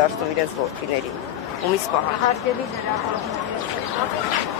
դարձնում իրենց որդիներին։ Ումից Հարգելի դերակատարներ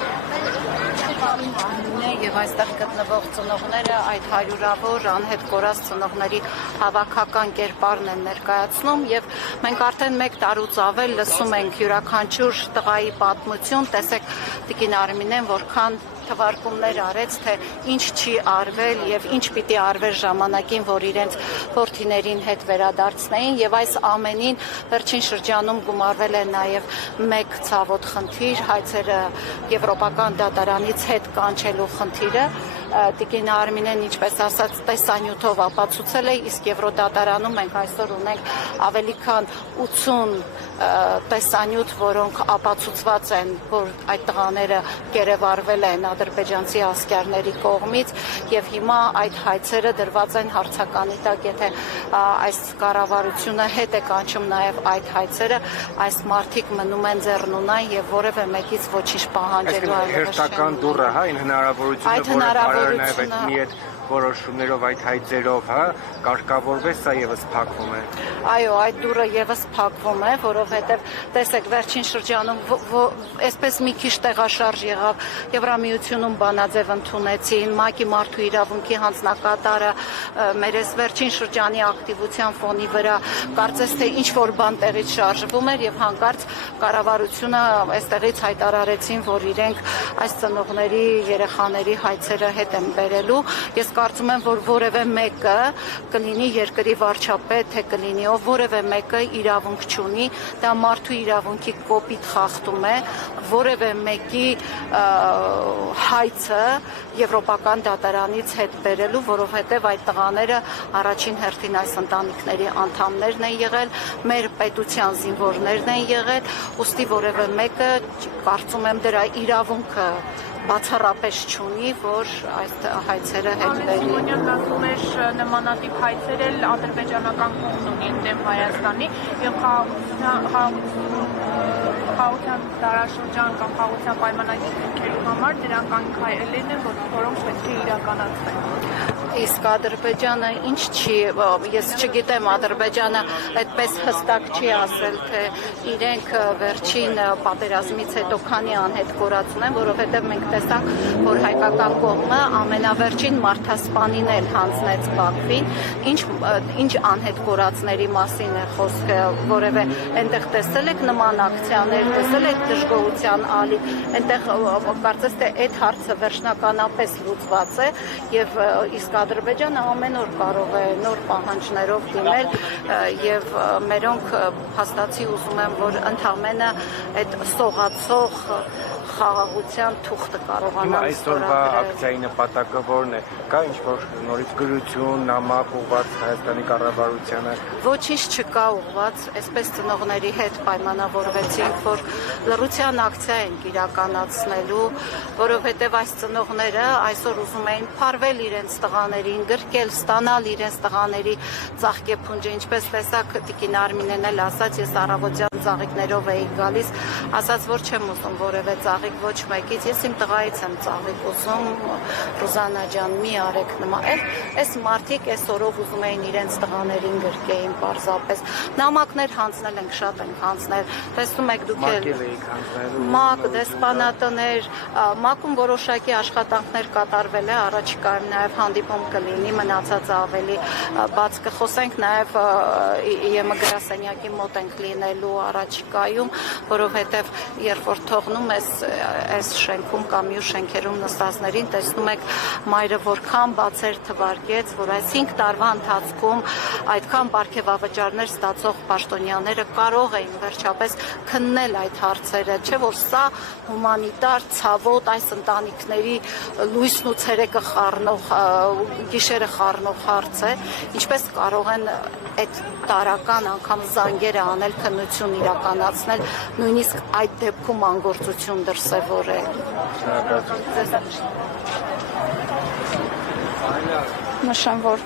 եւ այստեղ գտնվող ծնողները այդ հարյուրավոր անհետ կորած ծնողների հավաքական կերպարն են ներկայացնում եւ մենք արդեն 1 տարուց ավել լսում ենք յուրաքանչյուր տղայի պատմություն, տեսեք Տիկին Արմինեն որքան թվարկումներ արեց, թե ինչ չի արվել եւ ինչ պիտի արվեր ժամանակին, որ իրենց որդիներին հետ վերադարձնեին եւ այս ամենին վերջին շրջանում գումարվել է նաեւ մեկ ցավոտ խնդիր, հայցերը եվրոպական դատարանից հետ կանչելու խնդիրը։ Տիկին Արմինեն, ինչպես ասած, տեսանյութով ապացուցել է, իսկ Եվրոդատարանում մենք այսօր ունենք ավելի քան 80 տեսանյութ, որոնք ապացուցված են, որ այդ տղաները կերևարվել են ադրբեջանցի ասկերների կողմից եւ հիմա այդ հայցերը դրված են հարցականի տակ, եթե այս կառավարությունը հետ է կանչում նաեւ այդ հայցերը, այս մարդիկ մնում են ձեռնունայն եւ որևէ մեկից ոչինչ պահանջելու հերթական դուռը, հա, այն հնարավորությունը մի այդ որոշումներով այդ հայցերով, հա, կարգավորվեց, սա եւս փակվում է։ Այո, այդ դուռը եւս փակվում է, որովհետեւ տեսեք վերջին շրջանում այսպես մի քիչ տեղաշարժ եղավ, Եվրամիությունում բանաձև ընդունեցին, ՄԱԿ-ի մարդու իրավունքի հանձնակատարը մեր այս վերջին շրջանի ակտիվության ֆոնի վրա կարծես թե ինչ որ բան տեղից շարժվում էր եւ հանկարծ կառավարությունը այստեղից հայտարարեցին, որ իրենք այս ծնողների երեխաների հայցերը հետ են բերելու։ Ես կարծում եմ, որ որևէ մեկը կլինի երկրի վարչապետ, թե կլինի ով, որևէ մեկը իրավունք չունի, դա մարդու իրավունքի կոպիտ խախտում է, որևէ մեկի հայցը եվրոպական դատարանից հետ բերելու, որովհետև այդ տղաները առաջին հերթին այս ընտանիքների անդամներն են եղել, մեր պետության զինվորներն են եղել, ուստի որևէ մեկը կարծում եմ դրա իրավունքը բացառապես չունի, որ այս հայցերը հետ բերի։ Սիմոնյան ասում էր նմանատիպ հայցեր էլ ադրբեջանական կողմն ունի դեմ Հայաստանի եւ խաղաղության տարաշրջան կամ խաղաղության պայմանագիր կնքելու համար դրանք անքայլերն են, որոնք պետք է իրականացվեն։ Իսկ Ադրբեջանը ինչ չի, ես չգիտեմ, Ադրբեջանը այդպես հստակ չի ասել, թե իրենք վերջին պատերազմից հետո քանի անհետ կորածն են, որովհետև մենք տեսանք, որ հայկական կողմը ամենավերջին մարդասպանին էլ հանձնեց Բաքվին, ինչ անհետ կորածների մասին է խոսքը, որևէ այնտեղ տեսել եք նման ակցիաներ, տեսել եք դժգոհության ալիք, այնտեղ կարծես թե այդ հարցը վերջնականապես լուծված է եւ իսկ Ադրբեջանը ամեն օր կարող է նոր պահանջներով դիմել եւ մերոնք հաստատի ուզում եմ, որ ընդհանրապես այդ սողացող խաղաղության թուղթը կարողանան այսօրվա ակցիայի նպատակը որն է, կա ինչ-որ նորից գրություն, նամակ ուղղված Հայաստանի կառավարությանը։ Ոչինչ չկա ուղղված, այսպես ծնողների հետ պայմանավորվեցինք, որ լռության ակցիա ենք իրականացնելու, որովհետև այս ծնողները այսօր ուզում էին փարվել իրենց տղաներին, գրկել, ստանալ իրենց տղաների ծաղկեփունջը, ինչպես տեսակ Տիկին Արմինեն էլ ասաց, ես առավոտյան ծաղիկներով էի գալիս, ասաց, որ չեմ ուզում որևէ ծաղիկ ոչ մեկից, ես իմ տղայից եմ ծաղիկ ուզում, Ռուզանա ջան, մի արեք նման, այս մարդիկ այս օրով ուզում էին իրենց տղաներին գրկեին պարզապես, նամակներ հանձնել ենք, շատ ենք հանձնել, տեսնում եք դուք էլ ՄԱԿ, դեսպանատներ, ՄԱԿ-ում որոշակի աշխատանքներ կատարվել է, առաջիկայում նաև հանդիպում կլինի, մնացածը ավելի բաց կխոսենք, նաև ԵՄ գրասենյակի մոտ ենք լինելու առաջիկայում, որովհետև երբ որ թողնում այս շենքում կամ մյուս շենքերում նստածներին տեսնում եք մայրը որքան բացեր թվարկեց, որ այս 5 տարվա ընթացքում այդքան պարգևավճարներ ստացող պաշտոնյաները կարող էին վերջապես քննել այդ հարցերը, չէ՞ որ սա հումանիտար ցավոտ այս ընտանիքների լույսն ու ցերեկը խառնող, գիշերը խառնող հարց է, ինչպես կարող են այդ տարական անգամ զանգերը անել, քննություն իրականացնել, նույնիսկ այդ դեպքում անգործություն դրսևորել։ Նշեմ, որ